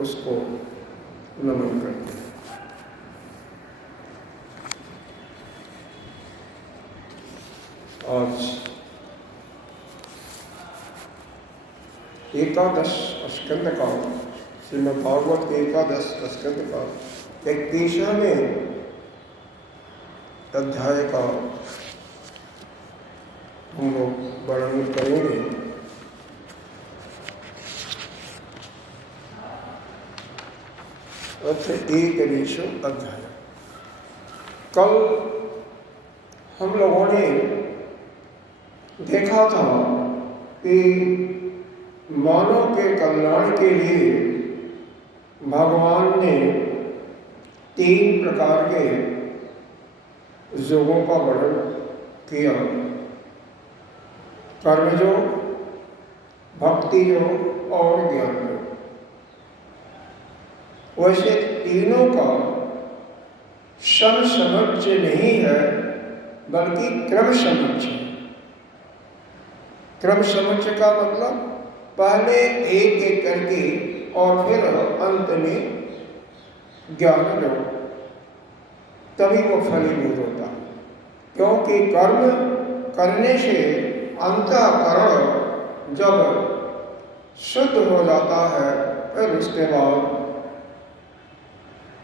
उसको नमन करते हैं। आज एकादश स्कंद का, श्रीमद् भागवत के एकादश स्कंद का 21वें अध्याय का हम लोग वर्णन करेंगे। अच्छा, 21वां अध्याय। कल हम लोगों ने देखा था कि मानव के कल्याण के लिए भगवान ने 3 प्रकार के योगों का वर्णन किया। कर्मयोग, भक्ति योग और ज्ञान योग। वैसे तीनों का समसमच्य नहीं है, बल्कि क्रम समच्य है। क्रम समच्य का मतलब पहले एक एक करके और फिर अंत में ज्ञान योग, तभी वो फलीभूत होता है। क्योंकि कर्म करने से अंतःकरण जब शुद्ध हो जाता है, फिर उसके बाद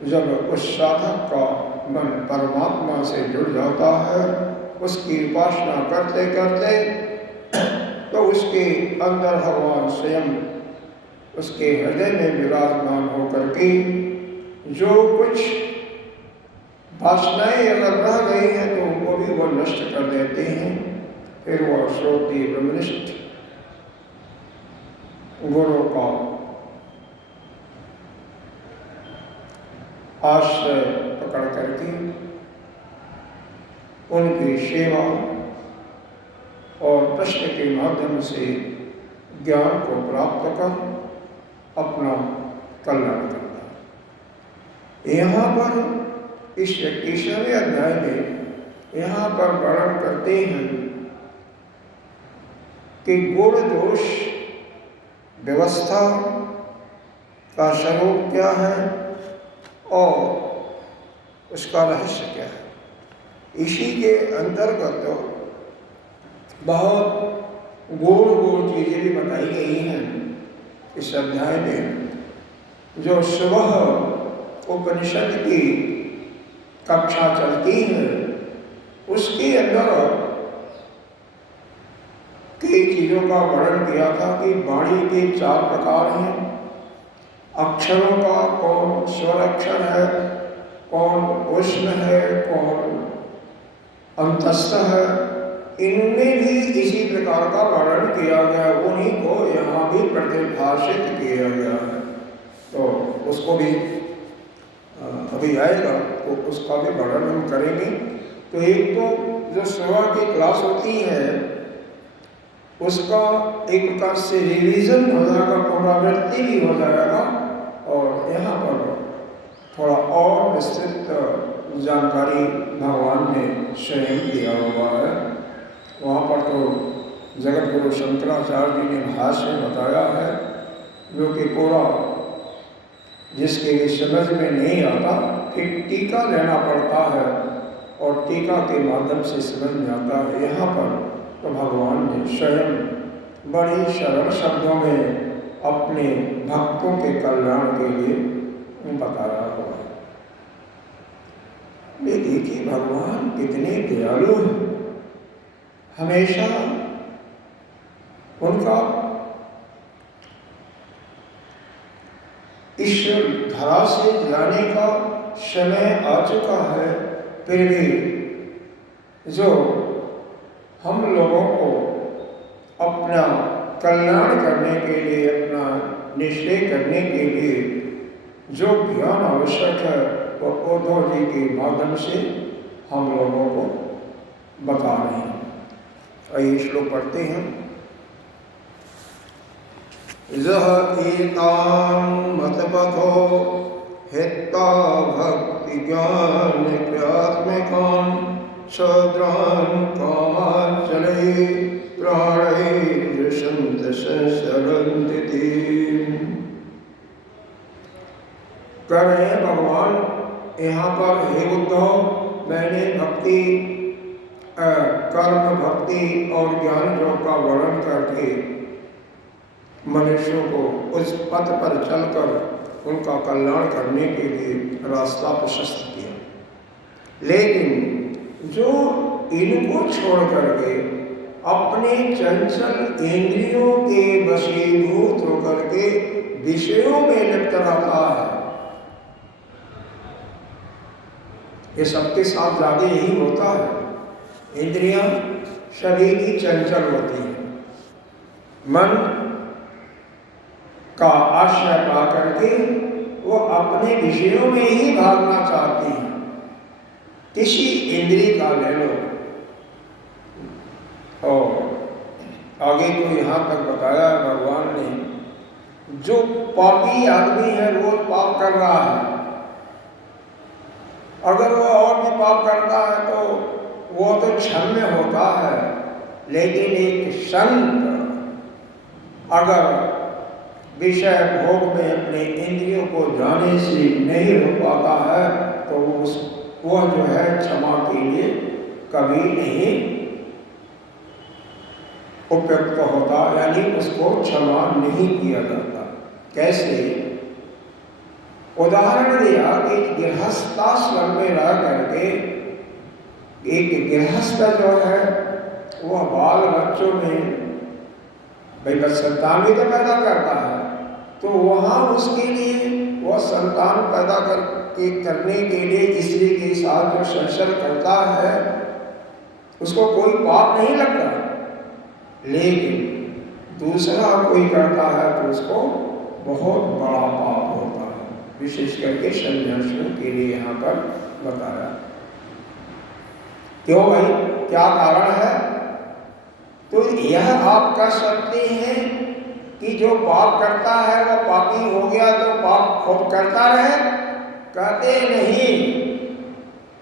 जब उस साधक का मन परमात्मा से जुड़ जाता है, उसकी उपासना करते करते तो उसके अंदर भगवान स्वयं उसके हृदय में विराजमान होकर के जो कुछ वासनाएं अगर रह गई हैं तो उनको भी वो नष्ट कर देते हैं। फिर वह श्रोत्रिय ब्रह्मनिष्ठ गुरु का आश्रय पकड़ करके उनकी सेवा और प्रश्न के माध्यम से ज्ञान को प्राप्त कर अपना कल्याण करता है। यहाँ पर इस 21वें अध्याय में यहाँ पर वर्णन करते हैं कि गुण दोष व्यवस्था का स्वरूप क्या है और उसका रहस्य क्या है। इसी के अंतर्गत बहुत गूढ़ चीजें भी बताई गई हैं इस अध्याय में। जो सुबह उपनिषद की कक्षा चलती है उसके अंदर कई चीजों का वर्णन किया था कि वाणी के 4 प्रकार हैं। अक्षरों का कौन स्वर अक्षर है, कौन उष्ण है, कौन अंतस्थ है, इनमें भी इसी प्रकार का वर्णन किया गया। उन्हीं को यहाँ भी प्रतिभाषित किया गया है। तो उसको भी अभी आएगा तो उसका भी वर्णन हम करेंगे। तो एक तो जो सुबह की क्लास होती है उसका एक प्रकार से रिवीजन हो जाएगा, पुनरावृत्ति भी हो जाएगा, और यहाँ पर थोड़ा और विस्तृत जानकारी भगवान ने स्वयं दिया हुआ है। वहाँ पर तो जगत गुरु शंकराचार्य जी ने भाष्य बताया है, जो कि पूरा जिसके लिए समझ में नहीं आता फिर टीका लेना पड़ता है और टीका के माध्यम से समझ में आता है। यहाँ पर तो भगवान ने स्वयं बड़े सरल शब्दों में अपने भक्तों के कल्याण के लिए बताया हुआ है। ये देखिए भगवान कितने दयालु हैं। हमेशा उनका इस धरा से जाने का समय आ चुका है, फिर भी जो हम लोगों को अपना कल्याण करने के लिए, अपना निश्चय करने के लिए जो ज्ञान आवश्यक है वो उद्धव जी के माध्यम से हम लोगों को बता रहे हैं। आइए श्लोक पढ़ते हैं। यह एतान् मतपथो हित्वा भक्ति ज्ञान क्रियात्मकान् शूद्रान् कामाचलै प्राणैर्यशन्त संसरन्ति। कह रहे हैं भगवान यहाँ पर, हे उद्धव, मैंने भक्ति, कर्म, भक्ति और ज्ञान योग का वर्णन करके मनुष्यों को उस पथ पर चलकर उनका कल्याण करने के लिए रास्ता प्रशस्त किया। लेकिन जो इनको छोड़ करके अपने चंचल इंद्रियों के वशीभूत होकर के विषयों में लिप्त रहता है, ये सबके साथ ज्यादा यही होता है। इंद्रियां शरीर की चंचल होती है, मन का आश्रय पा करके वो अपने विषयों में ही भागना चाहती है। किसी इंद्रिय का ले लो, और आगे तो यहाँ तक बताया भगवान ने, जो पापी आदमी है रोज पाप कर रहा है, अगर वो और भी पाप करता है तो वो तो क्षम्य होता है। लेकिन एक संत अगर विषय भोग में अपने इंद्रियों को जाने से नहीं रोक पाता है तो वह जो है क्षमा के लिए कभी नहीं उपयुक्त होता, यानी उसको क्षमा नहीं किया जाता। कैसे? उदाहरण दिया कि गृहस्थाश्रम में रह करके एक गृहस्थ जो है वह बाल बच्चों में भाई संतान भी तो पैदा करता है, तो वहाँ उसके लिए वह संतान पैदा करने के लिए स्त्री के साथ जो संसर्ग करता है उसको कोई पाप नहीं लगता। लेकिन दूसरा कोई करता है तो उसको बहुत बड़ा पाप होता है। विशेष करके सन्यासियों के लिए यहाँ पर बताया। क्यों भाई, क्या कारण है? तो यह आप कह सकते हैं कि जो पाप करता है वो पापी हो गया तो पाप खूब करता रहे? कहते नहीं।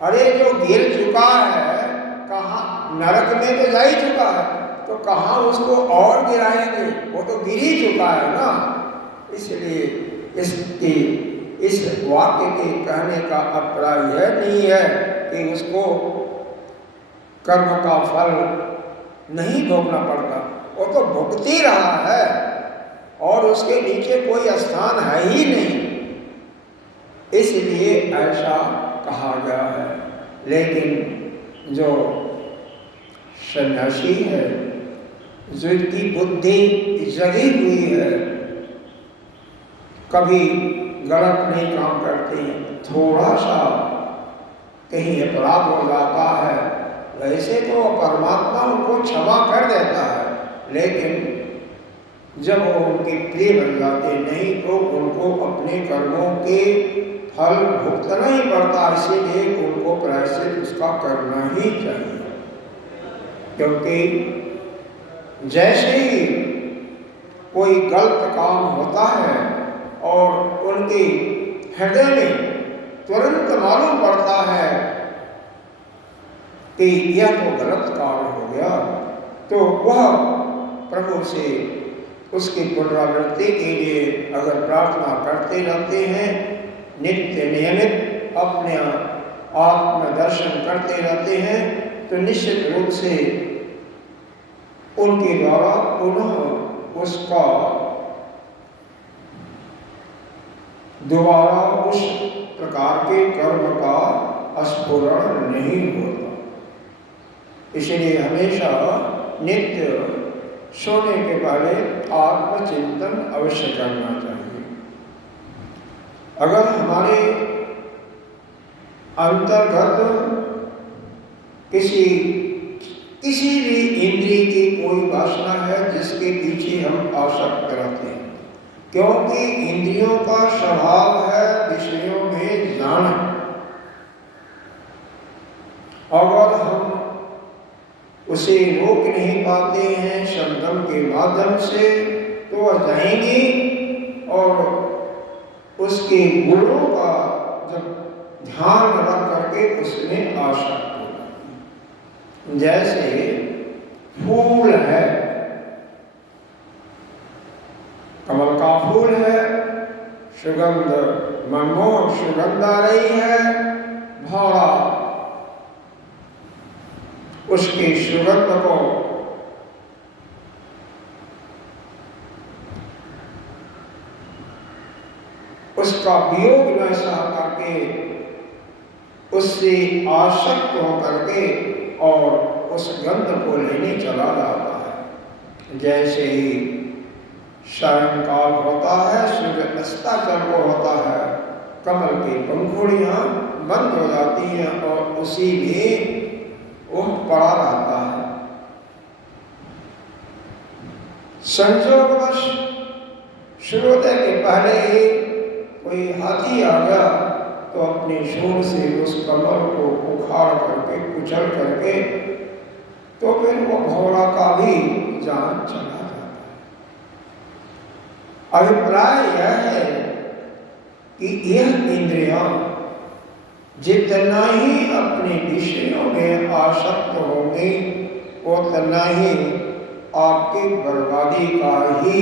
अरे जो गिर चुका है, कहाँ नरक में तो जा ही चुका है, तो कहाँ उसको और गिराएंगे? वो तो गिर ही चुका है ना। इसलिए इस वाक्य के कहने का अभिप्राय यह नहीं है कि उसको कर्म का फल नहीं भोगना पड़ता, वो तो भुगती रहा है और उसके नीचे कोई स्थान है ही नहीं, इसलिए ऐसा कहा गया है। लेकिन जो सन्यासी है, जिनकी बुद्धि जगी हुई है, कभी गलत नहीं काम करते, थोड़ा सा कहीं अपराध हो जाता है, वैसे तो परमात्मा उनको क्षमा कर देता है, लेकिन जब वो उनके प्रिय बन जाते नहीं तो उनको अपने कर्मों के फल भुगतना ही पड़ता। इसीलिए उनको प्रायश्चित उसका करना ही चाहिए, क्योंकि जैसे ही कोई गलत काम होता है और उनके हृदय में तुरंत मालूम पड़ता है कि यह तो गलत कार्य हो गया, तो वह प्रभु से उसकी पुनरावृत्ति के लिए अगर प्रार्थना करते रहते हैं, नित्य नियमित अपने आत्मदर्शन करते रहते हैं, तो निश्चित रूप से उनके द्वारा पुनः उसका दोबारा उस प्रकार के कर्म का स्फुरण नहीं होता। इसलिए हमेशा नित्य सोने के पहले आत्मचिंतन अवश्य करना चाहिए। अगर हमारे अंतर्गत किसी भी इंद्रिय की कोई वासना है जिसके पीछे हम आसक्त रहते हैं, क्योंकि इंद्रियों का स्वभाव है विषयों में जाना। अगर हम उसे रोक नहीं पाते हैं संगम के माध्यम से, तो वह जाएंगी और उसके गुणों का जब ध्यान रख करके उसमें आसक्त हो। जैसे फूल है, कमल का फूल है, सुगंध, मनमोहक सुगंध आ रही है। भौरा उसकी सुगंध को उसका वियोग न सह करके उससे आसक्त होकर के और उस गंध को लेने चला जाता है। जैसे ही सायंकाल होता है, सूर्य अस्ताचल को होता है, कमल की पंखुड़ियां बंद हो जाती हैं और उसी में वह पड़ा रहता है। संजोगवश सूर्योदय के पहले ही कोई हाथी आ गया तो अपनी सूंड से उस कमल को उखाड़ करके कुचल करके तो फिर वो भौरा का भी जान चला जाता है। अभिप्राय यह है कि यह इंद्रियां जितना ही अपने विषयों में आसक्त होंगे उतना ही आपकी बर्बादी का ही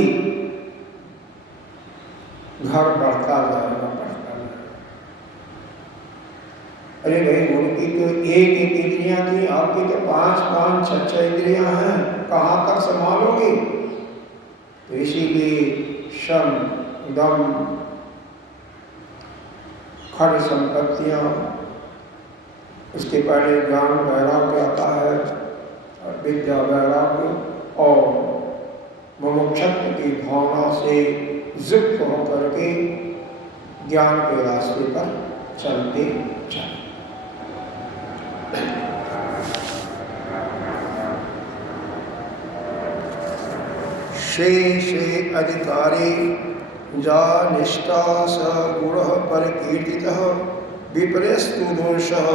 घर बढ़ता जाएगा। अरे भाई, उनकी तो एक एक इंद्रियां थी, आपकी तो 5-5, 6-6 इंद्रियां हैं, कहाँ तक संभालोगे? तो इसीलिए श्रम, दम, खड़ संपत्तियां, उसके पहले ज्ञान वैराग्य आता है, और विद्या वैराग्य और मुमुक्षुत्व की भावना से युक्त होकर के ज्ञान के रास्ते पर चलते चले। शेषे अधिकारी जा निष्ठा स गुण परिकीर्तितः विपर्यस्तु दोषः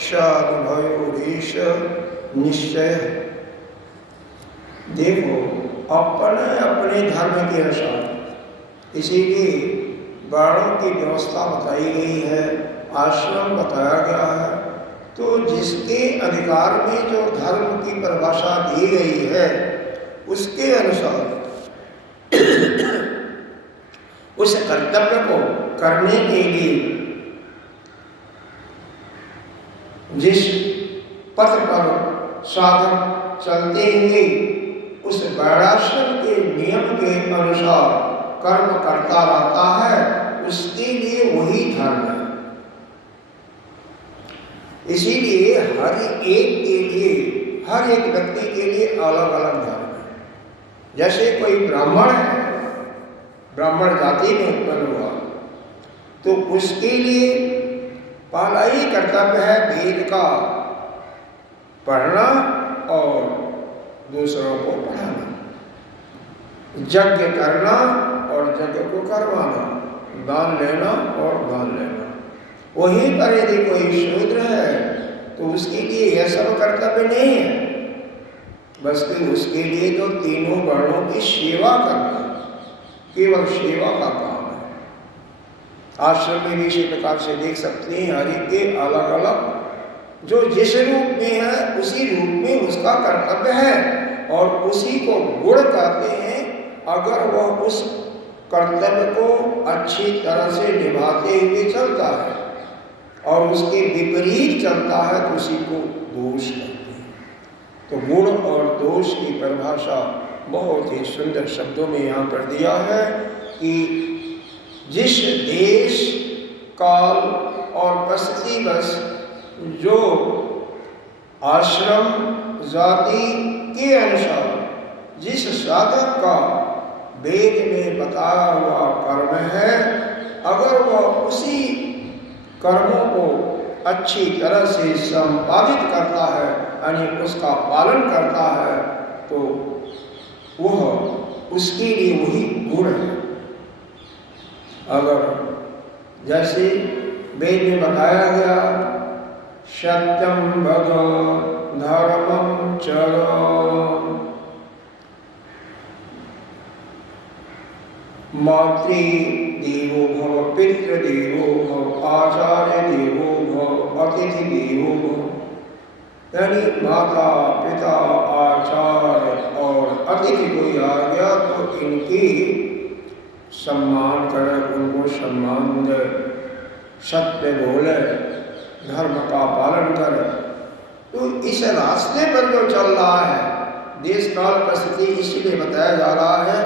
साधुभयोरीश निश्चय। देखो, अपने अपने धर्म के अनुसार इसीलिए वर्णों की व्यवस्था बताई गई है, आश्रम बताया गया है। तो जिसके अधिकार में जो धर्म की परिभाषा दी गई है उसके अनुसार उस कर्तव्य को करने के लिए जिस पथ पर साधक चलते हुए उस वर्णाश्रम के नियम के अनुसार कर्म करता रहता है, उसके लिए वही धर्म है। इसीलिए हर एक के लिए, हर एक व्यक्ति के लिए अलग अलग धर्म है। जैसे कोई ब्राह्मण है, ब्राह्मण जाति में उत्पन्न हुआ, तो उसके लिए पहला ही कर्तव्य है वेद का पढ़ना और दूसरों को पढ़ाना, यज्ञ करना और यज्ञ को करवाना, दान लेना और दान लेना। वहीं पर यदि कोई शूद्र है तो उसके लिए यह सब कर्तव्य नहीं है, बस कि उसके लिए तो तीनों वर्णों की सेवा करना, केवल सेवा का काम है। आश्रम में भी इसी प्रकार से देख सकते हैं, हर एक के अलग अलग जो जिस रूप में है उसी रूप में उसका कर्तव्य है और उसी को गुण कहते हैं। अगर वह उस कर्तव्य को अच्छी तरह से निभाते हुए चलता है और उसके विपरीत चलता है तो उसी को दोष कहते हैं। तो गुण और दोष की परिभाषा बहुत ही सुंदर शब्दों में यहाँ पर दिया है कि जिस देश, काल और परिस्थिति बस जो आश्रम जाति के अनुसार जिस साधक का वेद में बताया हुआ कर्म है, अगर वह उसी कर्मों को अच्छी तरह से संपादित करता है, यानी उसका पालन करता है, तो वह उसके लिए वही गुण है। अगर जैसे वेद में बताया गया सत्यम वद धर्मम चर, मातृ देवो भव, पितृ देवो भव, आचार्य देवो भव, अतिथि देवो भव। यानी माता पिता आचार्य और अतिथि कोई आ गया तो इनकी सम्मान करे, उनको सम्मान दे, सत्य बोले, धर्म का पालन करे। तो इस रास्ते पर जो चल रहा है, देश काल परिस्थिति इसलिए बताया जा रहा है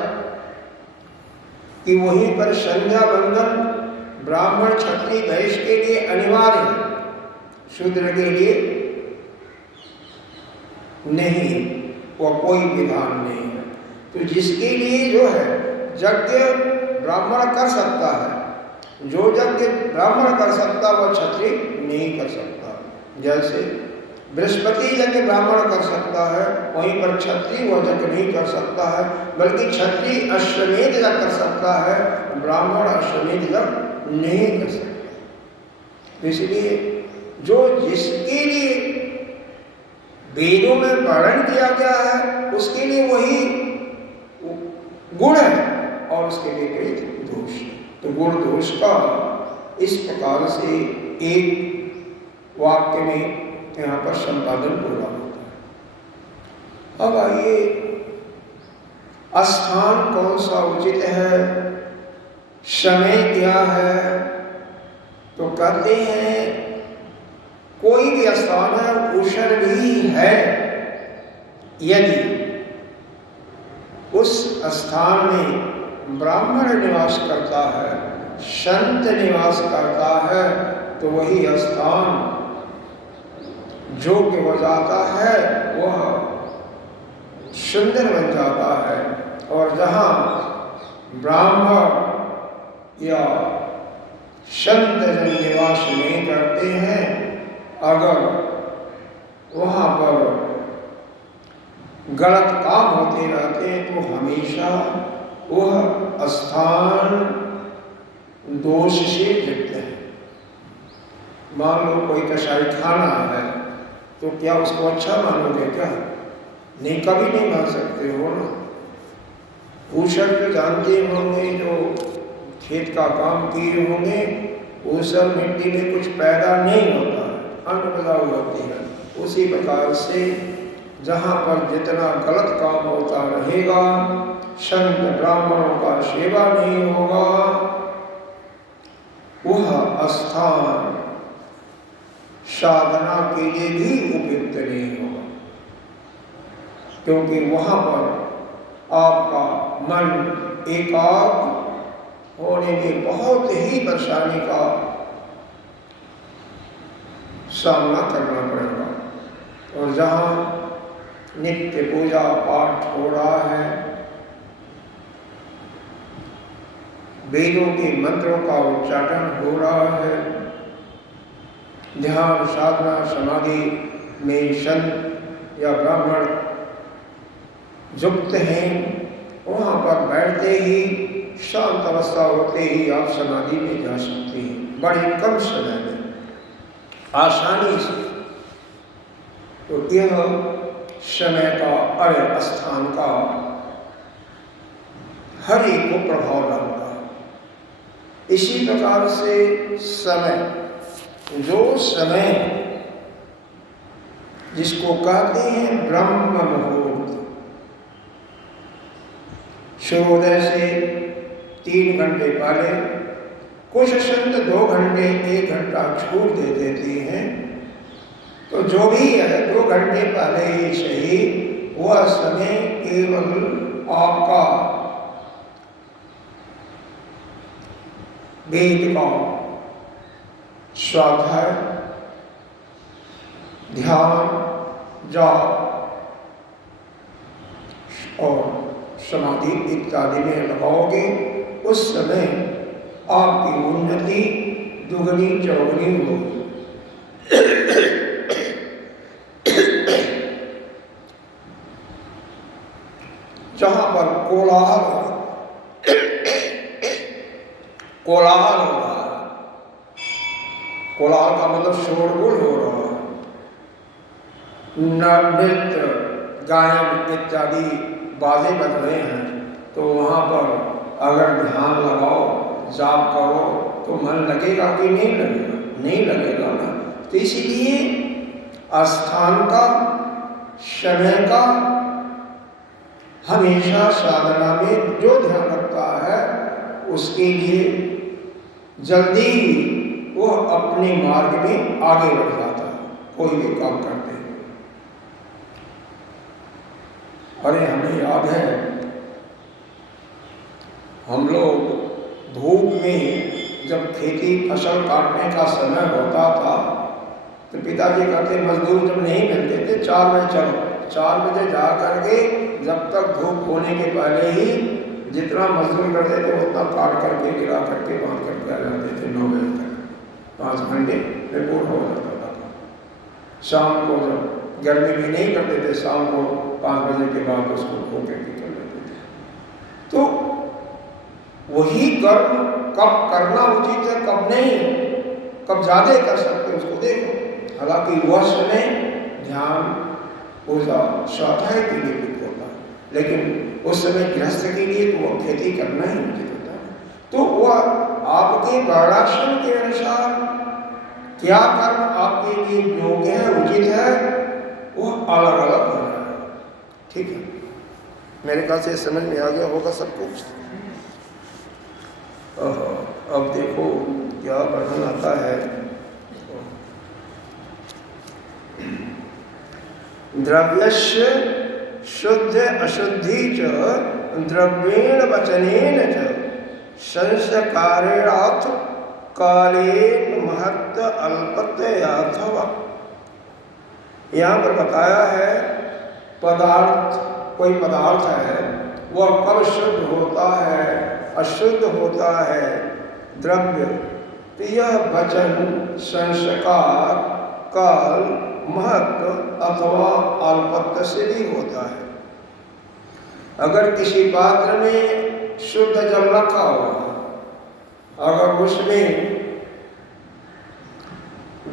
कि वहीं पर संध्या बंधन ब्राह्मण क्षत्रिय वैश्य के लिए अनिवार्य है, शूद्र के लिए नहीं, वो कोई विधान नहीं है। तो जिसके लिए जो है यज्ञ ब्राह्मण कर सकता है, जो यज्ञ ब्राह्मण कर सकता वह क्षत्रिय नहीं कर सकता। जैसे बृहस्पति यज्ञ ब्राह्मण कर सकता है, वहीं पर क्षत्रिय वह यज्ञ नहीं कर सकता है, बल्कि क्षत्रिय अश्वमेध यज्ञ कर सकता है, ब्राह्मण अश्वमेध यज्ञ नहीं कर सकता। इसलिए जो जिसके लिए वेदों में वर्णन किया गया है उसके लिए वही गुण है और उसके विपरीत दोष है। तो गुण दोष का इस प्रकार से एक वाक्य में यहाँ पर संपादन पूरा होता है। अब आइए, स्थान कौन सा उचित है, समय क्या है? तो कहते हैं कोई भी स्थान है उत्सर्गी है, यदि उस स्थान में ब्राह्मण निवास करता है, संत निवास करता है, तो वही स्थान योग्य हो जाता है, वह सुंदर बन जाता है। और जहाँ ब्राह्मण या संत जन निवास नहीं करते हैं, अगर वहाँ पर गलत काम होते रहते हैं तो हमेशा वह स्थान दोष से युक्त है। मान लो कोई कसाई खाना है तो क्या उसको अच्छा मानोगे क्या? नहीं, कभी नहीं मान सकते हो ना। ऊषर तो जानते होंगे, जो खेत का काम किए होंगे, ऊषर मिट्टी में कुछ पैदा नहीं होता है, अनपदाऊ होती है। उसी प्रकार से जहाँ पर जितना गलत काम होता रहेगा, संत ब्राह्मणों का सेवा नहीं होगा, वह स्थान साधना के लिए भी उपयुक्त नहीं होगा, क्योंकि वहाँ पर आपका मन एकाग्र होने में बहुत ही परेशानी का सामना करना पड़ेगा। और जहाँ नित्य पूजा पाठ हो रहा है, वेदों के मंत्रों का उच्चारण हो रहा है, ध्यान साधना समाधि में संत या ब्राह्मण युक्त हैं, वहाँ पर बैठते ही शांत अवस्था होते ही आप समाधि में जा सकते हैं, बड़े कम समय में, आसानी से। तो यह समय का और स्थान का हर एक को प्रभाव डालता है। इसी प्रकार से समय, जो समय जिसको कहते हैं ब्रह्म मुहूर्त, सूर्योदय से 3 घंटे पहले, कुछ संत 2 घंटे 1 घंटा छूट दे देते हैं, तो जो भी है 2 घंटे पहले ही सही, वह समय केवल आपका वेद का स्वाध्याय, ध्यान, जाप और समाधि इत्यादि में लगाओगे, उस समय आपकी उन्नति दुगनी चौगुनी होगी। जहाँ पर कोलाहल हो रहा है, कोलाहल का मतलब शोरगुल हो रहा है, नृत्य गायन इत्यादि बाजे बज रहे हैं, तो वहाँ पर अगर ध्यान लगाओ, जाप करो, तो मन लगेगा कि नहीं लगेगा? नहीं लगेगा ना। तो इसीलिए स्थान का, समय का हमेशा साधना में जो ध्यान रखता है उसके लिए जल्दी ही वो अपने मार्ग में आगे बढ़ जाता है कोई भी काम करते हैं। अरे हमें याद है, हम लोग धूप में जब खेती फसल काटने का समय होता था तो पिताजी कहते मजदूर जब नहीं मिलते थे 4 बजे चलो, 4 बजे जा करके जब तक धूप होने के पहले ही जितना मजदूर करते थे उतना काट करके गिरा करके बांध करके आ जाते थे 9 बजे तक, 5 घंटे में पूर्ण हो जाता था। शाम को जब गर्मी में नहीं करते थे, शाम को 5 बजे के बाद उसको धो करके कर लेते थे। तो वही कर्म कब करना उचित है कब नहीं, कब ज्यादा कर सकते उसको देखो। हालांकि वह समय ध्यान पूजा स्वाध्याय के लिए भी होता है, लेकिन उस समय गृहस्थ के लिए तो वह खेती करना ही उचित होता है। तो वह आपके वर्णाश्रम के अनुसार क्या कर्म आपके लिए योग्य है उचित है वह अलग अलग हो रहा है। ठीक है, मेरे ख्याल से समझ में आ गया होगा सब कुछ। अब देखो क्या वर्णन आता है। द्रव्यस्य शुद्ध अशुद्धि च द्रव्येण वचनेन च संस्कारेणात् कालेन महत्व अल्पतयाथवा। यहाँ पर बताया है पदार्थ, कोई पदार्थ है वह कब शुद्ध होता है अशुद्ध होता है द्रव्य, तो यह वचन संस्कार काल महत्व अथवा अल्पत्व से भी होता है। अगर किसी पात्र में शुद्ध जल रखा हुआ, अगर उसमें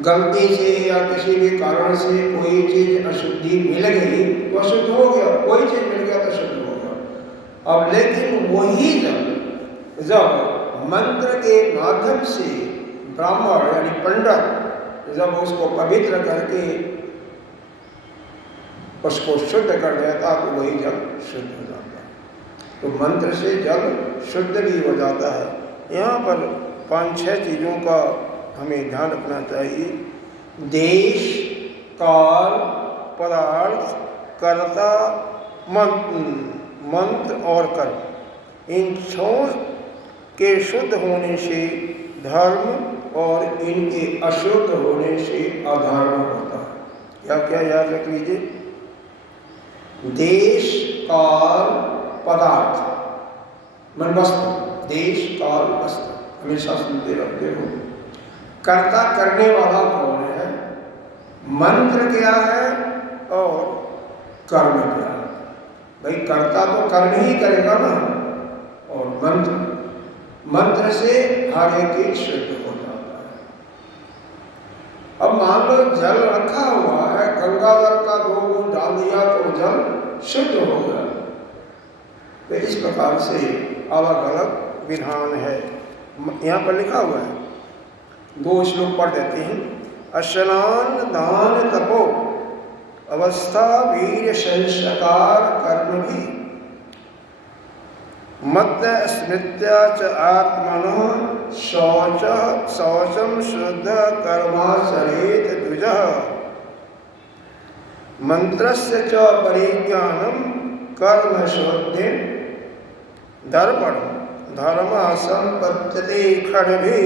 गलती से या किसी भी कारण से कोई चीज अशुद्धि मिल गई तो अशुद्ध हो गया, कोई चीज मिल गया तो शुद्ध हो गया। अब लेकिन वही जब मंत्र के माध्यम से ब्राह्मण यानी पंडित जब उसको पवित्र करके उसको शुद्ध कर देता तो वही जल शुद्ध हो जाता है। तो मंत्र से जल शुद्ध भी हो जाता है। यहाँ पर 5-6 चीज़ों का हमें ध्यान रखना चाहिए। देश, काल, पदार्थ, कर्ता, मंत्र और कर्म, इन 6 के शुद्ध होने से धर्म और इनके अशुद्ध होने से अधर्म होता है। क्या क्या याद रख लीजिए। देश, काल, पदार्थ, मन वस्तु, देश, काल, वस्तु हमेशा सुनते रहते हो। कर्ता करने वाला कौन है, मंत्र क्या है और कर्म क्या है। भाई कर्ता तो कर्म ही करेगा ना, और मंत्र से हर एक चीज शुद्ध हो जाता है। अब मान लो जल रखा हुआ है, गंगा जल का 2 बूंद डाल दिया तो जल शुद्ध हो गया। तो इस प्रकार से अलग अलग विधान है। यहाँ पर लिखा हुआ है, 2 श्लोक पढ़ देते हैं। स्नान दान तपो अवस्था वीर संस्कार कर्म भी मत स्मृत्या च आत्मनः शौचम शुद्ध कर्माचरेत द्विजः मंत्रस्य च परिज्ञानम कर्म शुद्धि दर्पण धर्म संपत्ति खड्भी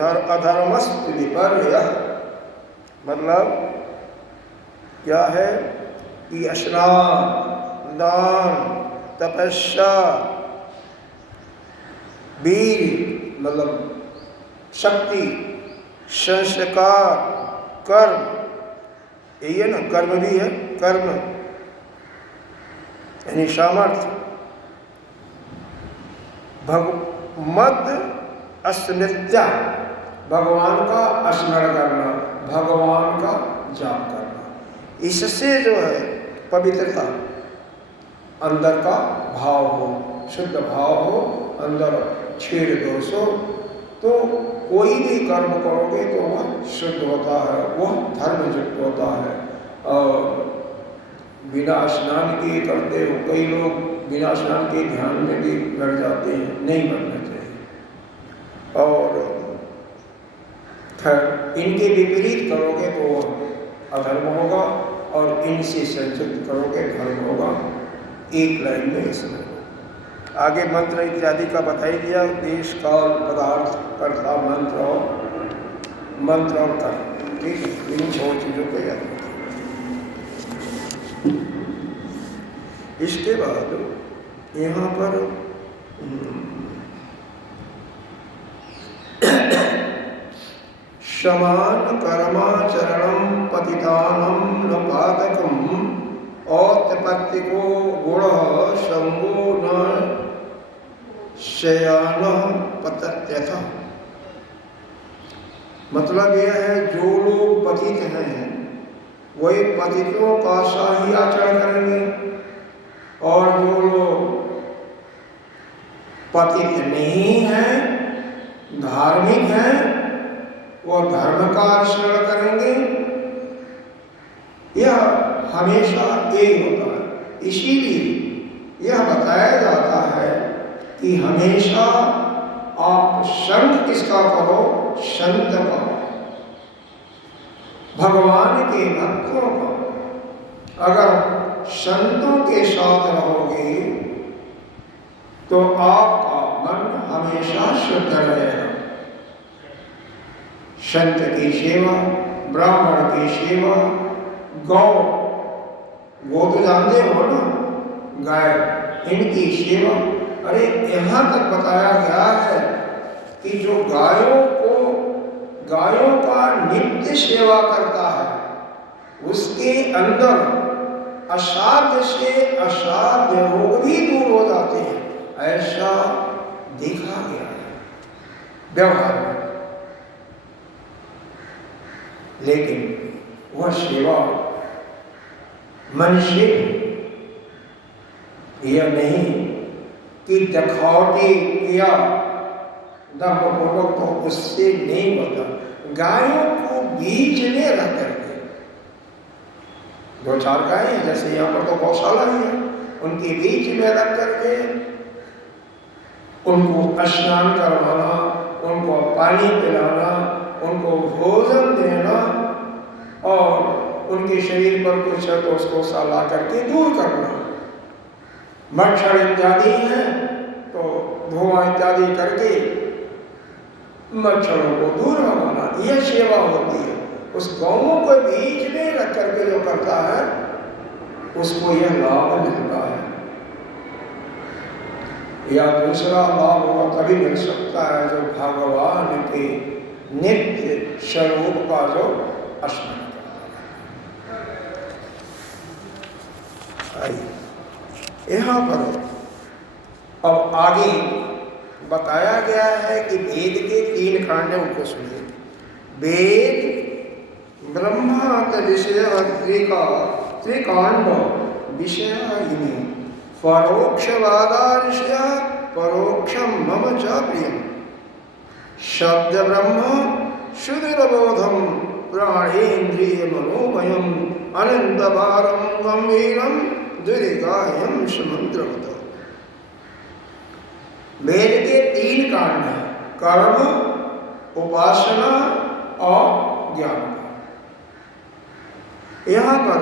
अधर्मस्तु विपर्ययः। मतलब क्या है कि स्नान, दान, तपस्या, वीर मतलब शक्ति, संस्कार, कर्म, यही है ना, कर्म भी है, कर्म यानी सामर्थ्य। मद स्मृत्या, भगवान का स्मरण करना, भगवान का जाप करना, इससे जो है पवित्रता, अंदर का भाव हो, शुद्ध भाव हो, अंदर छेड़ दोष हो, तो कोई भी कर्म करोगे तो वह शुद्ध होता है, वह धर्मयुक्त होता है। और बिना स्नान किए करते हो, कई लोग बिना स्नान के ध्यान में भी बैठ जाते हैं, नहीं बैठना चाहिए। फिर इनके विपरीत करोगे तो अधर्म होगा और इनसे संयुक्त करोगे धर्म होगा। एक लाइन में इसमें आगे मंत्र इत्यादि का बताई दिया। देश काल पदार्थ कर्ता मंत्र और कर्म, ठीक है, इन 6 चीज़ों को याद रखिए। इसके बाद यहाँ पर समान कर्माचरणम पतितानम न पादकम औत्पत्तिको गुण संगो न शयान पतत्यथ। मतलब यह है जो लोग पतित हैं वही पतितों का सा ही आचरण करेंगे और जो लोग पतित नहीं हैं, धार्मिक हैं, वो धर्म का आचरण करेंगे। यह हमेशा एक होता है। इसीलिए यह बताया जाता है कि हमेशा आप संग किसका करो? संत का, भगवान के भक्तों का। अगर संतों के साथ रहोगे तो आपका मन हमेशा शुद्ध रहेगा। संत की सेवा, ब्राह्मण की सेवा, गौ तो जानते हो ना, गाय, इनकी सेवा। अरे यहाँ तक बताया गया है कि जो गायों का नित्य सेवा करता है उसके अंदर असाध्य से असाध्य रोग भी दूर हो जाते हैं, ऐसा देखा गया है व्यवहार में। लेकिन वह सेवा मनुष्य यह नहीं कि दिखावटी किया दम्भपूर्वक, तो उससे नहीं होता। गायों को बीच में रख करके, 2-4 गायें जैसे यहाँ पर तो गौशाला ही है, उनके बीच में रख करके उनको स्नान करवाना, उनको पानी पिलाना, उनको भोजन देना और उनके शरीर पर कुछ है तो उसको साला करके दूर करना। मच्छर इत्यादि हैं तो धुआं इत्यादि करके मच्छरों को दूर भगाना, यह सेवा होती है। उस गौओं को बीच में रख करके जो करता है उसको यह लाभ मिलता है। या दूसरा लाभ वो तभी मिल सकता है जो भगवान के नित्य स्वरूप का जो स्मरण करता है। यहाँ पर अब आगे बताया गया है कि वेद के 3 कांड हैं, उनको सुनिए। वेद ब्रह्मात विषय त्रिकांड विषय इमे परोक्षवादार्षय परोक्षम मम च प्रियम शब्द ब्रह्म सुदुर्बोधम प्राणेन्द्रिय मनोमयम अनंत भारम गंभीरम दुर्गायम समंत्रवत। वेद के 3 कांड हैं, कर्म, उपासना और ज्ञान। यहाँ पर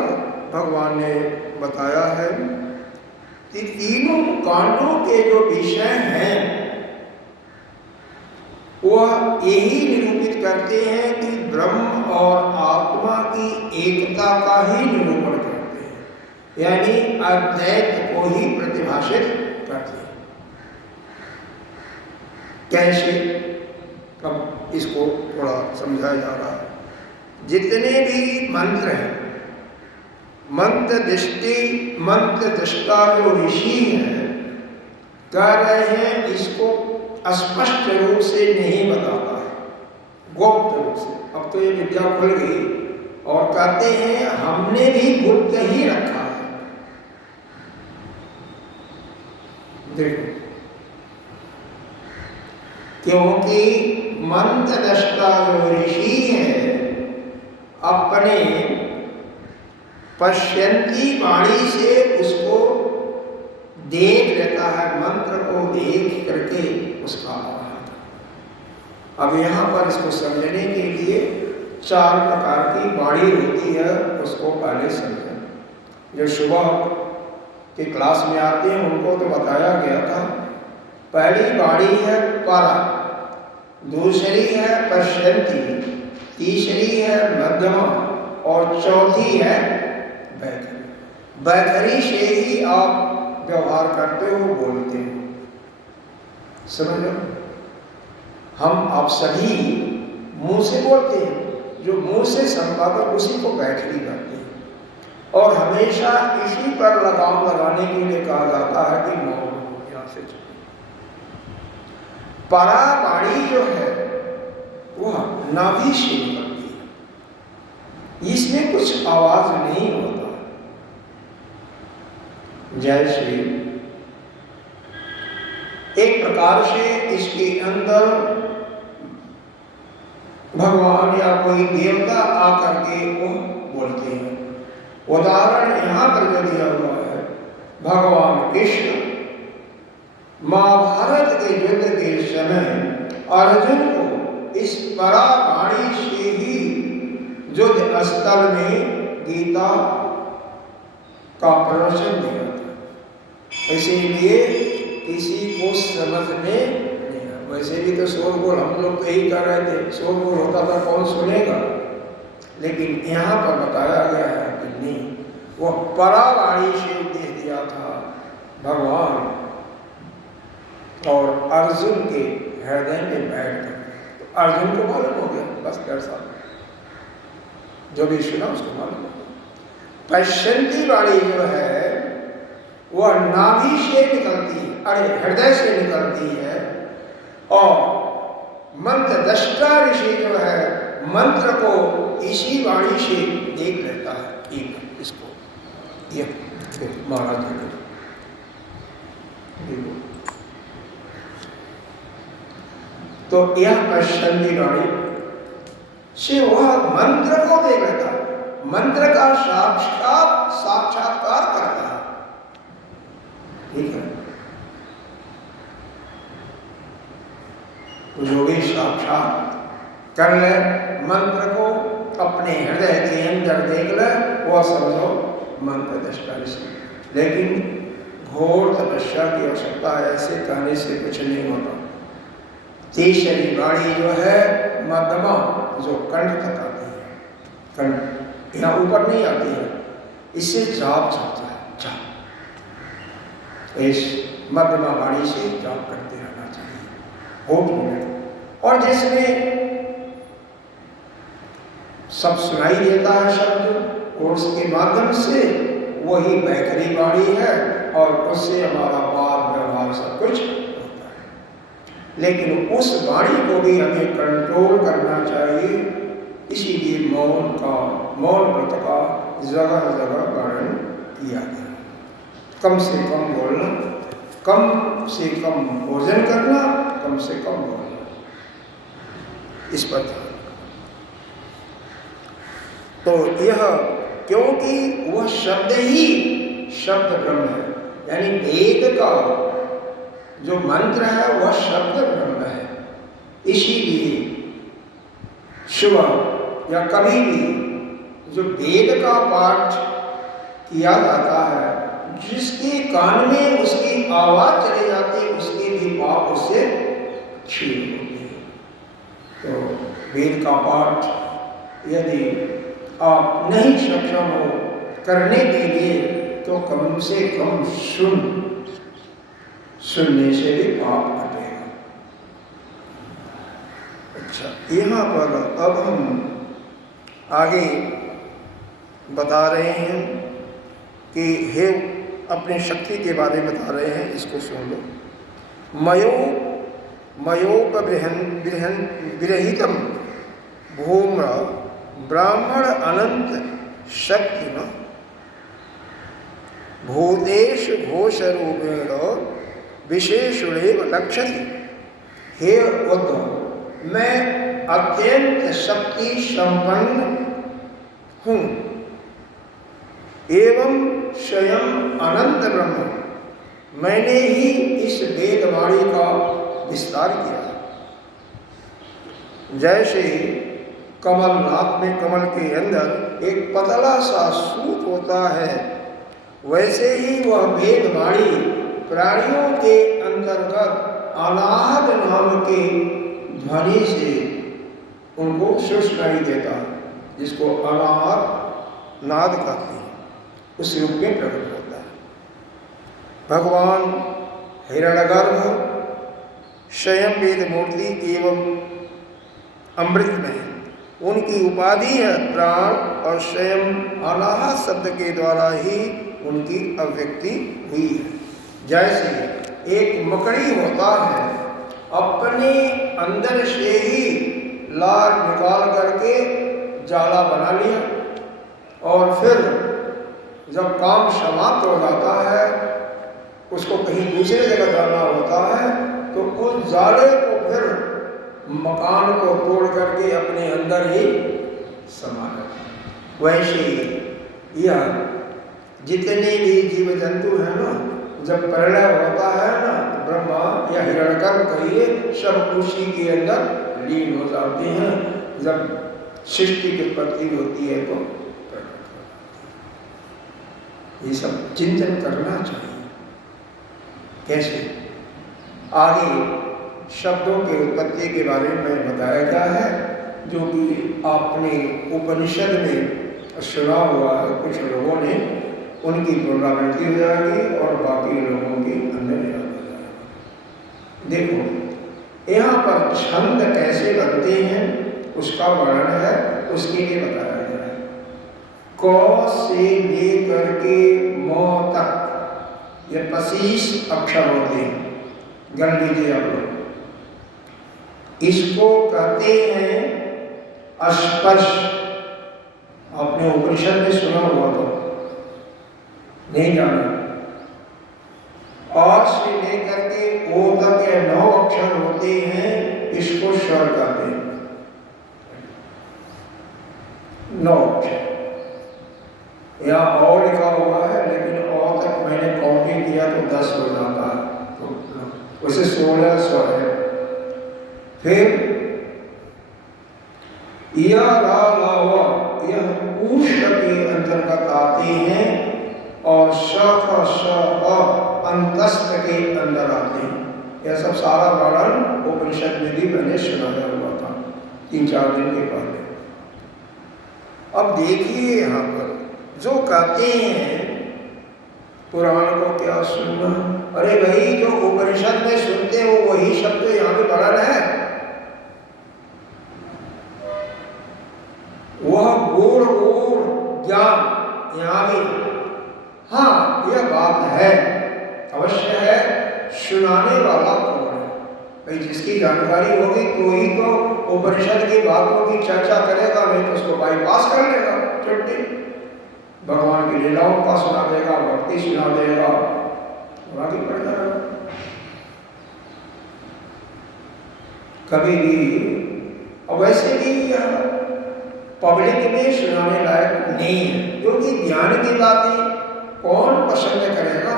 भगवान ने बताया है कि तीनों कांडों के जो विषय हैं वह यही निरूपित करते हैं कि ब्रह्म और आत्मा की एकता का ही निरूपण करते हैं, यानी अद्वैत को ही प्रतिभाषित करते हैं। कैसे? अब इसको थोड़ा समझाया जा रहा है। जितने भी मंत्र हैं, मंत्र दृष्टा जो ऋषि हैं कह रहे हैं इसको स्पष्ट रूप से नहीं बताता है, गुप्त रूप से। अब तो ये विद्या खुल गई और कहते हैं हमने भी गुप्त ही रखा है। देखो, क्योंकि मंत्र दृष्टा जो ऋषि है अपने पश्यंती वाणी से उसको देख लेता है, मंत्र को देख करके उसका आवाहन। अब यहाँ पर इसको समझने के लिए 4 प्रकार की वाणी होती है, उसको पहले समझें। जो सुबह के क्लास में आते हैं उनको तो बताया गया था। पहली वाणी है परा, दूसरी है पश्यंती, तीसरी है मध्यमा और चौथी है वैखरी। वैखरी से ही आप व्यवहार करते हो, बोलते हो। समझ लो, हम आप सभी मुंह से बोलते हैं, जो मुंह से संपादक उसी को वैखरी करते हैं। और हमेशा इसी पर लगाम लगाने के लिए कहा जाता है कि मौन हो, यहाँ से चलो। परा वाणी जो है वह नाभि से निकलती है, इसमें कुछ आवाज नहीं होता। जैसे एक प्रकार से इसके अंदर भगवान या कोई देवता आकर के वो बोलते हैं। उदाहरण यहाँ पर जो दिया हुआ है, भगवान कृष्ण महाभारत के युद्ध के समय अर्जुन को इस परा वाणी से ही युद्ध स्थल में गीता का प्रवचन दिया था। इसीलिए किसी को समझ में नहीं आया। वैसे भी तो शोरगुल हम लोग तो यही कर रहे थे, शोरगुल होता था कौन सुनेगा, लेकिन यहाँ पर बताया गया है कि नहीं, वह परावाणी से उपदेश दिया था भगवान और अर्जुन के हृदय में बैठ कर। तो अर्जुन को मालूम हो गया, बस कैसा जो भी सुना उसको मालूम हो गया। पश्यंती वाणी जो है वह नाभि से निकलती है, अरे हृदय से निकलती है। और मंत्र दृष्टा ऋषि जो है मंत्र को इसी वाणी से देख लेता है। एक इसको ये महाराज तो यह पश्यंती वाणी से वह मंत्र को देख लेता है, मंत्र का साक्षात्कार करता है। ठीक है, जो भी साक्षात कर ले, मंत्र को अपने हृदय के अंदर देख ले, वह समझो मंत्र दृष्टा ऋषि। लेकिन घोर तपस्या की आवश्यकता है, ऐसे कहने से कुछ नहीं होता। तीसरी वाणी जो है मध्यमा, जो कंठ तक आती है, कंठ यहाँ ऊपर नहीं आती है, इससे जाप चलता है, जाप। इस मध्यमा वाणी से जाप करते रहना चाहिए, होठ मिनट। और जिसमें सब सुनाई देता है शब्द, और उसके माध्यम से वही वैखरी वाणी है, और उससे हमारा बात व्यवहार सब कुछ होता है। लेकिन उस वाणी को भी हमें कंट्रोल करना चाहिए, इसीलिए मौन व्रत का जगह जगह वर्णन किया गया। कम से कम बोलना, कम से कम भोजन करना, कम से कम बोलना, इस पर ध्यान। तो यह क्योंकि वह शब्द ही शब्द ब्रह्म है, यानी वेद का जो मंत्र है वह शब्द ब्रह्म है। इसीलिए सुबह या कभी भी जो वेद का पाठ किया जाता है, जिसके कान में उसकी आवाज चली जाती है, उसके भी पाप उससे छीन होते हैं। तो वेद का पाठ यदि आप नहीं सक्षम हो करने के लिए, तो कम से कम सुनने से भी पाप हटेगा। अच्छा, यहाँ पर अब हम आगे बता रहे हैं कि हे अपने शक्ति के बारे में बता रहे हैं, इसको सुन लो। मयोपविरहितम भूम ब्राह्मण अनंत शक्ति न भूतेश घोष रूपेण विशेषुणेव लक्ष्यति। हे उद्धव, मैं अत्यंत शक्ति संपन्न हूँ एवं स्वयं अनंत ब्रह्म, मैंने ही इस वेदवाणी का विस्तार किया। जैसे कमलनाथ में, कमल के अंदर एक पतला सा सूत होता है, वैसे ही वह वेदवाणी प्राणियों के अंतर्गत अनाहत नाम के ध्वनि से उनको सुनाई देता है, जिसको अनाहत नाद कहते हैं, उस रूप में प्रकट होता है। भगवान हिरण्यगर्भ स्वयं वेद मूर्ति एवं अमृतमय, उनकी उपाधि है प्राण, और स्वयं अनाहत शब्द के द्वारा ही उनकी अभिव्यक्ति हुई है। जैसे एक मकड़ी होता है, अपने अंदर से ही लार निकाल करके जाला बना लिया, और फिर जब काम समाप्त हो जाता है, उसको कहीं दूसरी जगह जाना होता है, तो उस जाले को फिर मकान को तोड़ करके अपने अंदर ही समा रखा। वैसे यह जितने भी जीव जंतु हैं ना, जब प्रलय होता है ना, ब्रह्मा या हिरण्यगर्भ कहिए, सब उसी के अंदर लीन हो जाते हैं। जब सृष्टि की उत्पत्ति होती है तो ये सब चिंतन करना चाहिए। कैसे? आगे शब्दों के उत्पत्ति के बारे में बताया गया है, जो कि आपने उपनिषद में सुना हुआ है, कुछ लोगों ने, उनकी पुनरावृत्ति हो जाएगी और बाकी लोगों के अंदर याद हो जाएगा। देखो यहाँ पर छंद कैसे बनते हैं उसका वर्णन है, उसके लिए बताया गया है। क से लेकर के म तक ये 25 अक्षर होते हैं, गण लीजिए आप लोग। इसको कहते हैं अस्पर्श। आपने उपनिषद में सुना हुआ तो नहीं जाना। और से लेकर के ओ तक ये 9 अक्षर होते हैं, इसको स्वर कहते हैं। 9 अक्षर यहाँ और लिखा हुआ है, लेकिन और तक मैंने कॉपी किया तो 10 हो जाता है, तो उसे 16 स्वर है। फिर यह रा ला वा, यह ऊष्ण के अंतर्गत आते हैं, और श फ श अ अंतस्थ के अंदर आते हैं। यह सब सारा वर्णन उपनिषद में भी मैंने सुनाया हुआ था 3-4 दिन के पहले। अब देखिए यहाँ पर जो कहते हैं पुराण को क्या सुनना, अरे भाई जो उपनिषद में सुनते हो वही शब्द यहाँ पे वर्णन है, वह गूढ़ ज्ञान यहाँ भी। हाँ, यह बात है, अवश्य है, सुनाने वाला कौन है भाई? जिसकी जानकारी होगी तो ही तो उपनिषद की बातों की चर्चा करेगा, नहीं तो उसको बाईपास कर लेगा, छुट्टी। भगवान की लीलाओं का सुना देगा, भक्ति सुना देगा, आगे बढ़ जाएगा। कभी भी, और वैसे भी पब्लिक में सुनाने लायक नहीं है, क्योंकि ज्ञान की बातें कौन पसंद करेगा?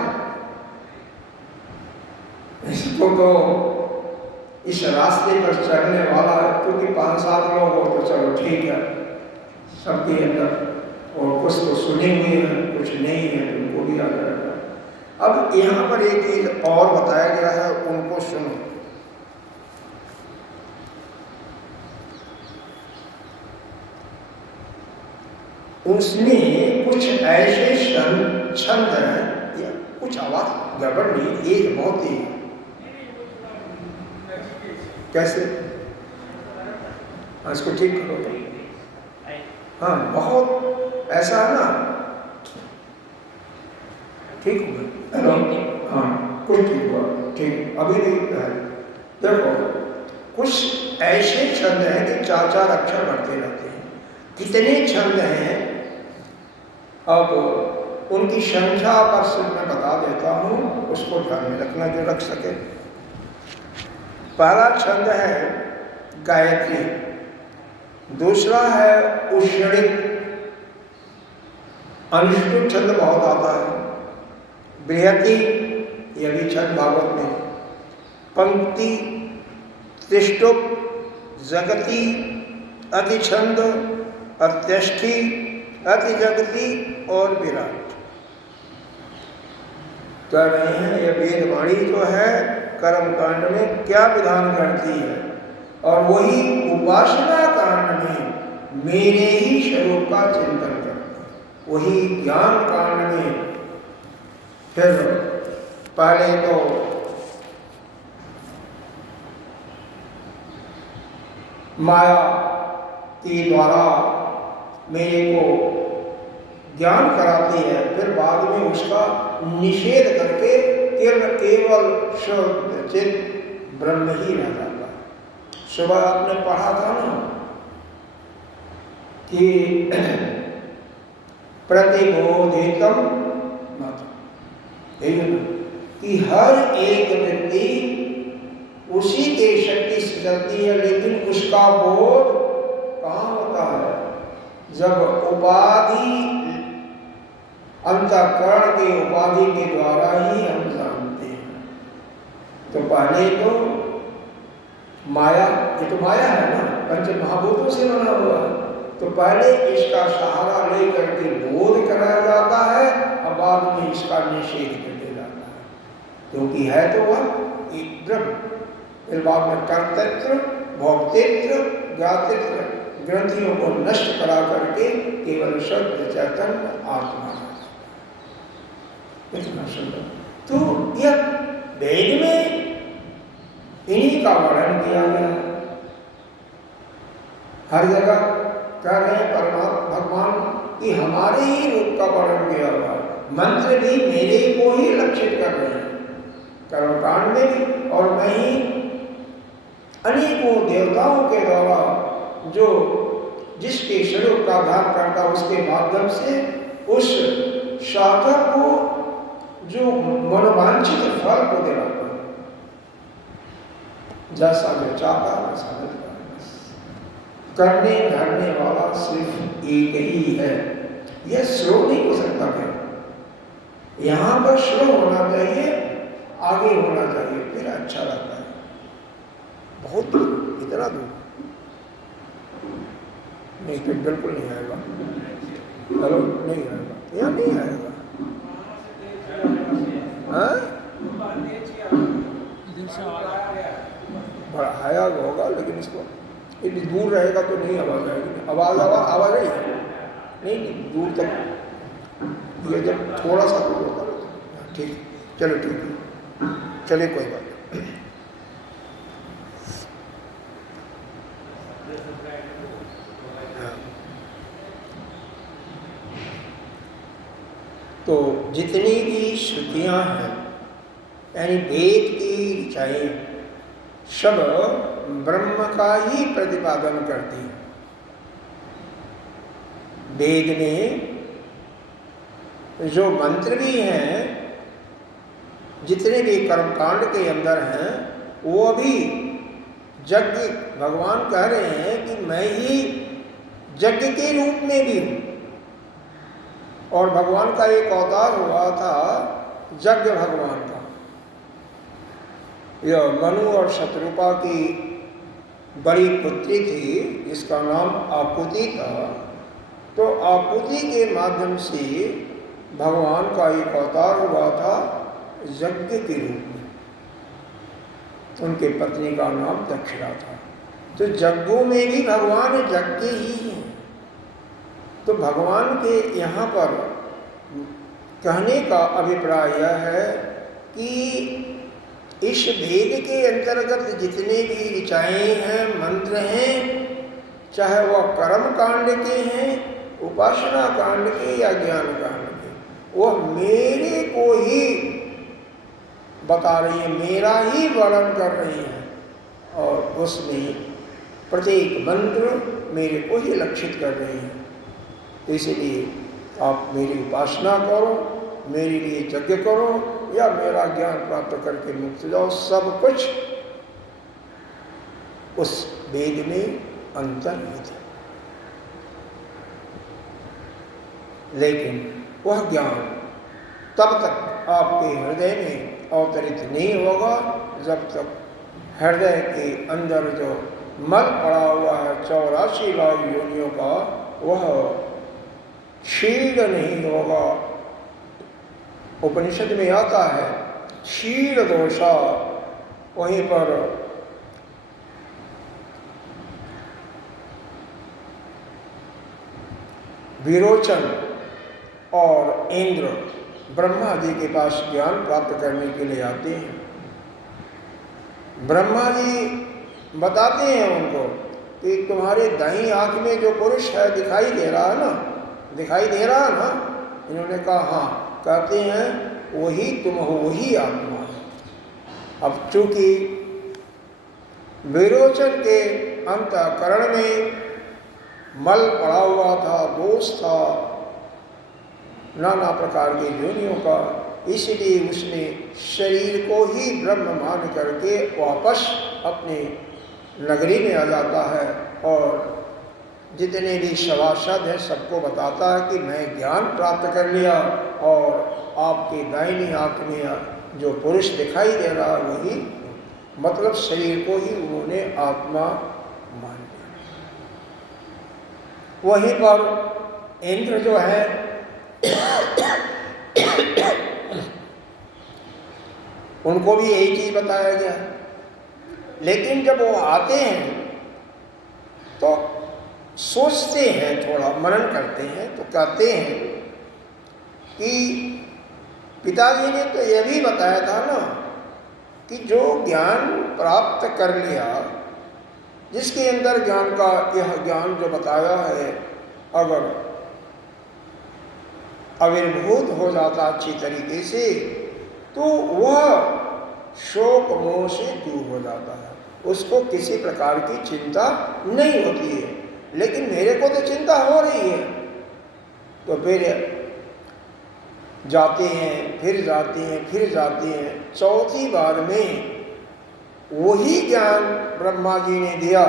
इसको तो इस रास्ते पर चलने वाला, क्योंकि 5-7 लोग हो तो चलो ठीक है, सबके अंदर, और कुछ तो सुने हुए हैं, कुछ नहीं है, उनको भी आ जाएगा। अब यहाँ पर एक चीज और बताया गया है, उनको सुनो। उसमें कुछ ऐसे छंद हैं, या कुछ आवाज गड़बड़ नहीं, एक बहुत ही। कैसे? इसको ठीक करो। हाँ, बहुत ऐसा है ना, ठीक हुआ। हेलो, हाँ, कुछ ठीक हुआ, ठीक अभी नहीं है। देखो कुछ ऐसे छंद हैं कि 4-4 अक्षर बढ़ते रहते हैं। कितने छंद हैं, अब उनकी संख्या पर से मैं बता देता हूँ, उसको ध्यान में रखना जो रख सके। पहला छंद है गायत्री, दूसरा है उष्णिक, अनुष्टुप छंद बहुत आता है, बृहति, यह भी छंद भागवत में, पंक्ति, त्रिष्टुप, जगति, अतिछंद, अत्यष्टि, अति जगति और विराट। कह रहे हैं यह वेदवाणी जो है कर्मकांड में क्या विधान करती है, और वही उपासना कांड में मेरे ही स्वरूप का चिंतन करती है। वही ज्ञान कांड में फिर पहले तो माया के द्वारा मेरे को ज्ञान कराती है, फिर बाद में उसका निषेध करके केवल शुद्ध चित्त ब्रह्म ही रह जाता है। सुबह आपने पढ़ा था ना कि प्रतिबोधितम मत, कि हर एक व्यक्ति उसी के शक्ति से चलती है, लेकिन उसका बोध कहाँ होता है? जब उपाधि अंतःकरण के उपाधि के द्वारा ही हम जानते हैं। तो पहले तो माया, ये तो माया है ना, पंच महाभूतों से बना हुआ है, तो पहले इसका सहारा लेकर के बोध कराया जाता है और बाद में इसका निषेध कर दिया जाता है, क्योंकि है तो वह एक ब्रह्म। फिर बाद में कर्तृत्व, भोक्तृत्व, ज्ञातृत्व ग्रंथियों को नष्ट करा करके केवल शुद्ध चैतन्य आत्मा है। इतना सुंदर। तो यह वेद में इन्हीं का वर्णन किया गया है। हर जगह कह रहे हैं परमात्मा भगवान कि हमारे ही रूप का वर्णन किया हुआ है। मंत्र भी मेरे को ही लक्षित कर रहे हैं कर्मकांड में भी, और मैं ही अनेकों देवताओं के द्वारा जो जिसके स्वरूप का ध्यान करता उसके माध्यम से उस साधक को जो मनोवांछित फल को दिलाता है, जैसा मैं चाहता वैसा मिलता है। करने धरने वाला सिर्फ एक ही है। यह स्लो नहीं हो सकता क्या? यहाँ पर स्लो होना चाहिए, आगे होना चाहिए, फिर अच्छा लगता है। बहुत दूर, इतना दूर नहीं, फिर बिल्कुल नहीं आएगा। हेलो, नहीं आएगा, यहाँ नहीं आएगा। हाँ? बड़ा आया होगा, लेकिन इसको यदि दूर रहेगा तो नहीं आवाज आएगी। आवाज आई है? नहीं, दूर तक ये जब थोड़ा सा दूर होगा तो ठीक। चलो ठीक है, चलिए कोई बात नहीं। तो जितनी भी श्रुतियां हैं यानी वेद की ऋचाएं सब ब्रह्म का ही प्रतिपादन करती है। वेद में जो मंत्र भी हैं, जितने भी कर्मकांड के अंदर हैं, वो भी यज्ञ, भगवान कह रहे हैं कि मैं ही यज्ञ के रूप में भी हूँ। और भगवान का एक अवतार हुआ था यज्ञ भगवान का। यह मनु और शत्रुपा की बड़ी पुत्री थी, जिसका नाम आकुति था। तो आकुति के माध्यम से भगवान का एक अवतार हुआ था यज्ञ के रूप में। उनके पत्नी का नाम दक्षिणा था। तो यज्ञों में भी भगवान यज्ञ ही हैं। तो भगवान के यहाँ पर कहने का अभिप्राय यह है कि इस वेद के अंतर्गत जितने भी ऋचाएँ हैं, मंत्र हैं, चाहे वह कर्म कांड के हैं, उपासना कांड के या ज्ञान कांड के, वह मेरे को ही बता रही है, मेरा ही वर्णन कर रही है। और उसमें प्रत्येक मंत्र मेरे को ही लक्षित कर रही है। तो इसलिए आप मेरी उपासना करो, मेरे लिए यज्ञ करो, या मेरा ज्ञान प्राप्त करके मुक्त जाओ, सब कुछ उस वेद में अंतर्निहित है। लेकिन वह ज्ञान तब तक आपके हृदय में अवतरित नहीं होगा जब तक हृदय के अंदर जो मल पड़ा हुआ है 84 लाख योनियों का, वह क्षीण नहीं होगा। उपनिषद में आता है क्षीण दोषा, वहीं पर विरोचन और इंद्र ब्रह्मा जी के पास ज्ञान प्राप्त करने के लिए आते हैं। ब्रह्मा जी बताते हैं उनको कि तुम्हारे दाईं आंख में जो पुरुष है दिखाई दे रहा है ना, दिखाई दे रहा है ना? इन्होंने कहा हाँ। कहते हैं वही तुम हो, वही आत्मा है। अब चूंकि विरोचन के अंतःकरण में मल पड़ा हुआ था, दोष था नाना प्रकार की योनियों का, इसलिए उसने शरीर को ही ब्रह्म मान करके वापस अपने नगरी में आ जाता है और जितने भी सभासद हैं सबको बताता है कि मैं ज्ञान प्राप्त कर लिया और आपके दाहिनी आंख में जो पुरुष दिखाई दे रहा है वही, मतलब शरीर को ही उन्होंने आत्मा मान लिया। वहीं पर इंद्र जो है उनको भी यही चीज बताया गया, लेकिन जब वो आते हैं तो सोचते हैं, थोड़ा मनन करते हैं, तो कहते हैं कि पिताजी ने तो यह भी बताया था ना कि जो ज्ञान प्राप्त कर लिया, जिसके अंदर ज्ञान का यह ज्ञान जो बताया है, अगर आविर्भूत हो जाता अच्छी तरीके से तो वह शोक मोह से दूर हो जाता है, उसको किसी प्रकार की चिंता नहीं होती है। लेकिन मेरे को तो चिंता हो रही है, तो फिर जाते हैं, फिर जाते हैं, फिर जाते हैं। चौथी बार में वही ज्ञान ब्रह्मा जी ने दिया,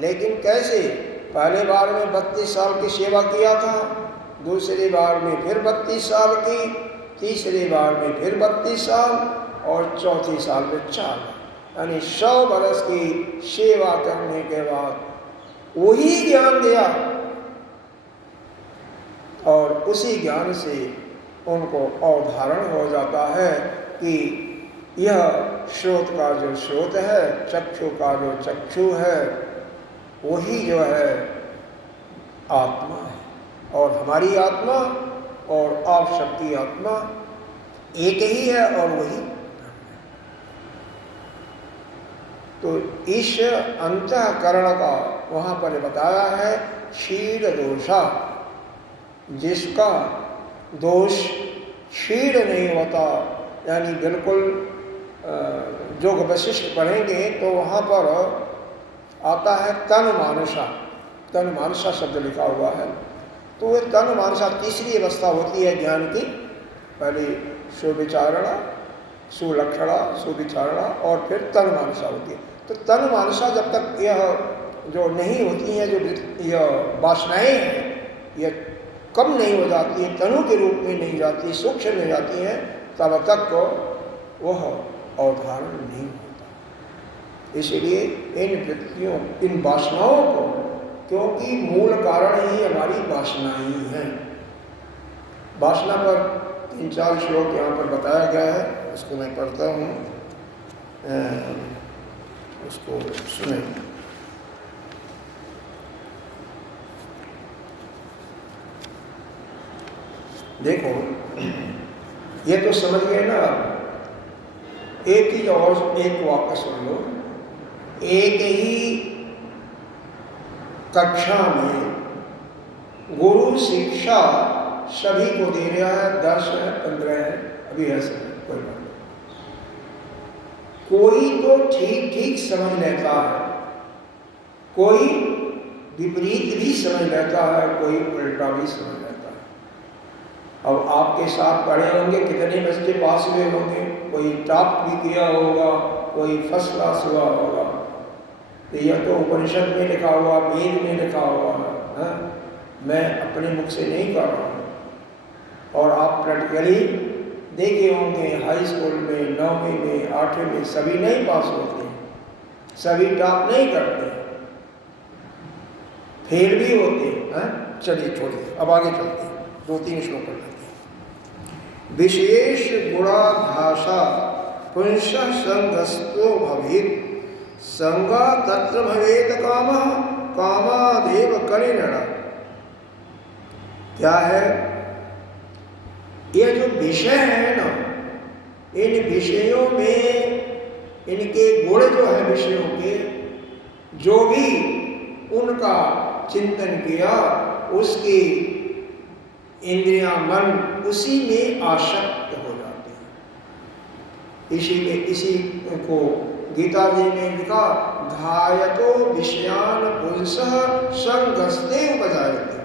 लेकिन कैसे? पहले बार में 32 साल की सेवा किया था, दूसरी बार में फिर 32 साल की, तीसरी बार में फिर 32 साल और चौथी साल में 4, यानी 100 बरस की सेवा करने के बाद वही ज्ञान दिया और उसी ज्ञान से उनको अवधारण हो जाता है कि यह श्रोत का जो श्रोत है, चक्षु का जो चक्षु है, वही जो है आत्मा है। और हमारी आत्मा और आप सबकी आत्मा एक ही है और वही। तो इस अंतःकरण का वहाँ पर बताया है क्षीण दोषा, जिसका दोष क्षीण नहीं होता, यानी बिल्कुल जो वशिष्ठ पढ़ेंगे तो वहाँ पर आता है तन मानसा, तन मानसा शब्द लिखा हुआ है। तो वह तन मानसा तीसरी अवस्था होती है ज्ञान की। पहले सुविचारणा, सुलक्षणा, सुविचारणा और फिर तन मानसा होती है। तो तन मानसा जब तक यह जो नहीं होती हैं, जो यह वासनाएं हैं, यह कम नहीं हो जाती है, तनु के रूप में नहीं जाती, सूक्ष्म में जाती हैं, तब तक वह अवधारण नहीं होता। इसलिए इन वृत्तियों, इन वासनाओं को, क्योंकि मूल कारण ही हमारी वासनाएं ही हैं। वासना पर 3-4 श्लोक यहाँ पर बताया गया है, उसको मैं पढ़ता हूँ, उसको सुने। देखो, ये तो समझ गए ना। एक ही और एक वाक्य सुन लो। एक ही कक्षा में गुरु शिक्षा सभी को दे रहा है, 10 है, 15 है, अभी ऐसे कोई बात नहीं। कोई तो ठीक ठीक समझ लेता है, कोई विपरीत भी समझ लेता है, कोई उल्टा भी समझ लेता है। अब आपके साथ पढ़े होंगे, कितने बच्चे पास हुए होंगे, कोई टॉप भी किया होगा, कोई फर्स्ट क्लास हुआ होगा। तो यह तो उपनिषद में लिखा हुआ, वेद में लिखा हुआ है, मैं अपने मुख से नहीं कर रहा हूँ। और आप प्रैक्टिकली देखे होंगे, हाई स्कूल में 9वीं में 8वीं में सभी नहीं पास होते हैं, सभी टॉप नहीं करते हैं। फेल भी होते हैं। चलिए छोड़िए, अब आगे चलते हैं, 2-3 श्लोक पढ़ लेते हैं। विशेष गुणाभाषा पुंस संगस्तो भवेत्, संगा तत्र भवेत् कामः, कामादेव कलिनर। क्या है? ये जो विषय है ना, इन विषयों में इनके गुण जो है विषयों के, जो भी उनका चिंतन किया उसकी इंद्रियां मन उसी में आसक्त हो जाते हैं। इसी को गीता जी ने लिखा, धायतो विषयान पुंसः संगस्ते उपजायते।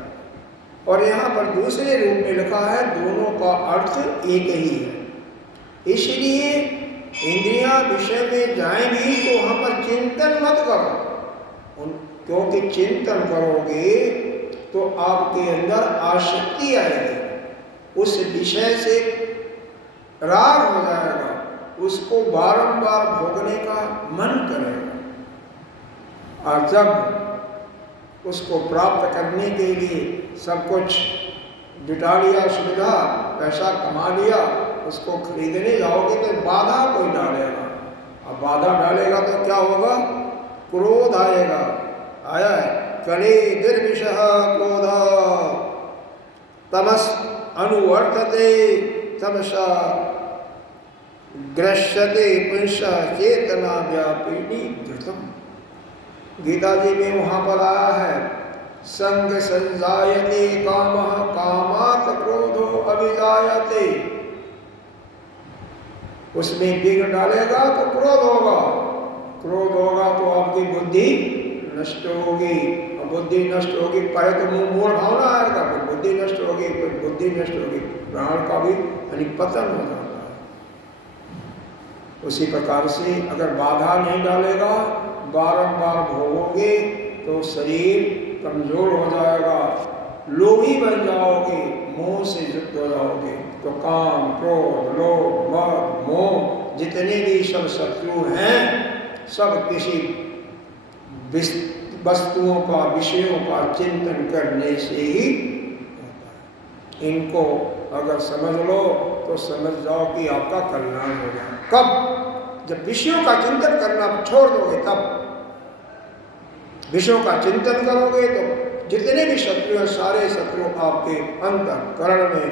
और यहाँ पर दूसरे रूप में लिखा है, दोनों का अर्थ एक ही है। इसलिए इंद्रियां विषय में जाएंगी तो वहाँ पर चिंतन मत करो, क्योंकि चिंतन करोगे तो आपके अंदर आसक्ति आएगी, उस विषय से राग हो जाएगा, उसको बारंबार भोगने का मन करेगा। और जब उसको प्राप्त करने के लिए सब कुछ जुटा लिया, सुविधा, पैसा कमा लिया, उसको खरीदने जाओगे तो बाधा कोई डालेगा। अब बाधा डालेगा तो क्या होगा? क्रोध आएगा। आया है, कले दुर्विषः क्रोध तमस अनुवर्तते तमसा ग्रस्यते पुंस चेतना व्यापिनी धृतम। गीता जी में वहां पर आया है, संग संजायते कामः कामात् क्रोधो अभिजायते। उसमें विघ्न डालेगा तो क्रोध होगा, क्रोध होगा तो आपकी बुद्धि नष्ट होगी, और बुद्धि नष्ट होगी, पहले तो मूल भावना आएगा, फिर बुद्धि नष्ट होगी, फिर बुद्धि नष्ट होगी, प्राण का भी पतन हो जाता है। उसी प्रकार से अगर बाधा नहीं डालेगा, बारंबार भोगोगे तो शरीर कमजोर हो जाएगा, लोभी बन जाओगे, मोह से युक्त हो जाओगे। तो काम, क्रोध, लोभ, मद, मोह जितने भी सब शत्रु हैं, सब किसी वस्तुओं का, विषयों का चिंतन करने से ही होता है। इनको अगर समझ लो तो समझ जाओ कि आपका कल्याण हो जाए। कब? जब विषयों का चिंतन करना छोड़ दोगे, तब विषयों का चिंतन करोगे तो जितने भी शत्रु हैं, सारे शत्रु आपके अंतःकरण में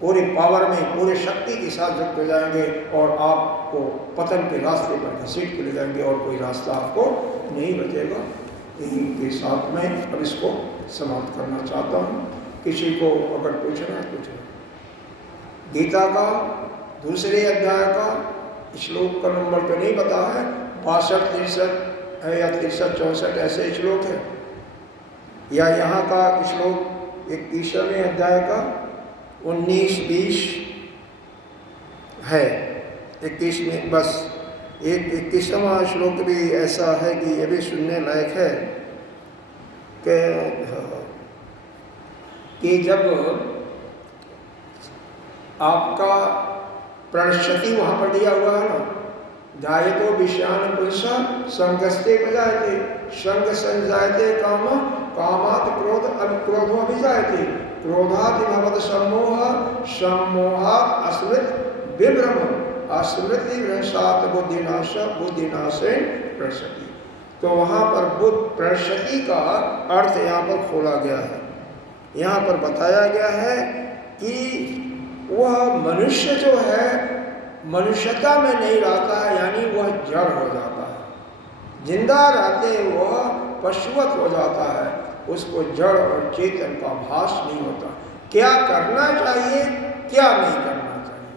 पूरी पावर में, पूरी शक्ति के साथ युक्त हो जाएंगे और आपको पतन के रास्ते पर घसीट के ले जाएंगे और कोई रास्ता आपको नहीं बचेगा। यही के साथ में अब इसको समाप्त करना चाहता हूँ। किसी को अगर पूछना है पूछना। गीता का दूसरे अध्याय का श्लोक का नंबर तो नहीं पता है, 62-63 है या 63-64 ऐसे श्लोक है, या यहाँ का श्लोक 21वें अध्याय का 19-20 है। 21 में बस एक 21वां श्लोक भी ऐसा है कि ये भी सुनने लायक है कि जब आपका प्रणश्यति वहाँ पर दिया हुआ है ना, जायतो विषयान पुंस संगस्ते बजायते, संग संजायते काम, कामात् क्रोध, क्रोधो अभिजायते, क्रोधात् भवत् सम्मोह, सम्मोहात् अस्मृत विभ्रम, अस्मृति भ्रंशात् बुद्धिनाश, बुद्धिनाशेन प्रसति। तो वहाँ पर बुद्ध प्रसति का अर्थ यहाँ पर खोला गया है। यहाँ पर बताया गया है कि वह मनुष्य जो है मनुष्यता में नहीं रहता है, यानी वह जड़ हो जाता है। जिंदा रहते वह पशुवत हो जाता है, उसको जड़ और चेतन का भास नहीं होता। क्या करना चाहिए, क्या नहीं करना चाहिए,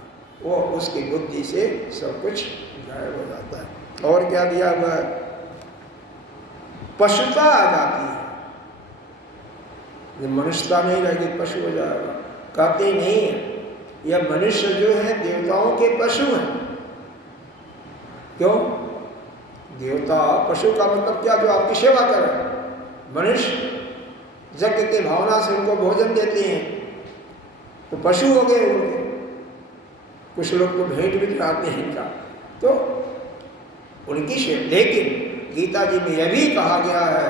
वो उसकी बुद्धि से सब कुछ गायब हो जाता है। और क्या दिया हुआ है? पशुता आ जाती है। जब मनुष्यता नहीं रहेगी पशु हो जाएगा। कहते नहीं है यह मनुष्य जो है देवताओं के पशु हैं। क्यों? देवता पशु का मतलब क्या? जो आपकी सेवा करे। मनुष्य यज्ञ के भावना से उनको भोजन देते हैं तो पशु हो गए उनके। कुछ लोग तो भेंट भी चढ़ाते हैं इनका, तो उनकी सेवा। लेकिन गीता जी में यह भी कहा गया है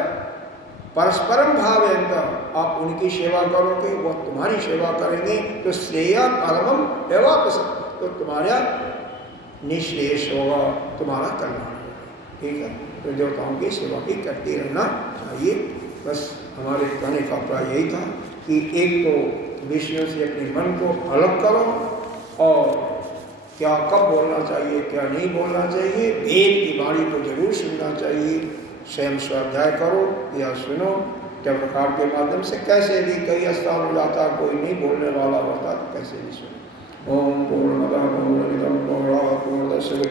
परस्परम भावेन, आप उनकी सेवा करोगे, वो तुम्हारी सेवा करेंगे, तो श्रेय परमम एवापसम, तो तुम्हारा निश्रेयस होगा, तुम्हारा कल्याण होगा। ठीक है, तो देवताओं की सेवा भी करते रहना चाहिए। बस हमारे कहने का प्राय यही था कि एक तो विषयों से अपने मन को अलग करो, और क्या कब बोलना चाहिए क्या नहीं बोलना चाहिए, वेद की वाणी को जरूर सुनना चाहिए। स्वयं स्वाध्याय करो या सुनो, क्या प्रकार के माध्यम से, कैसे भी कई स्थान हो जाता, कोई नहीं बोलने वाला होता, तो कैसे भी सुनो। ओम पूर्णमदः पूर्णमिदं पूर्णात् पूर्णमुदच्यते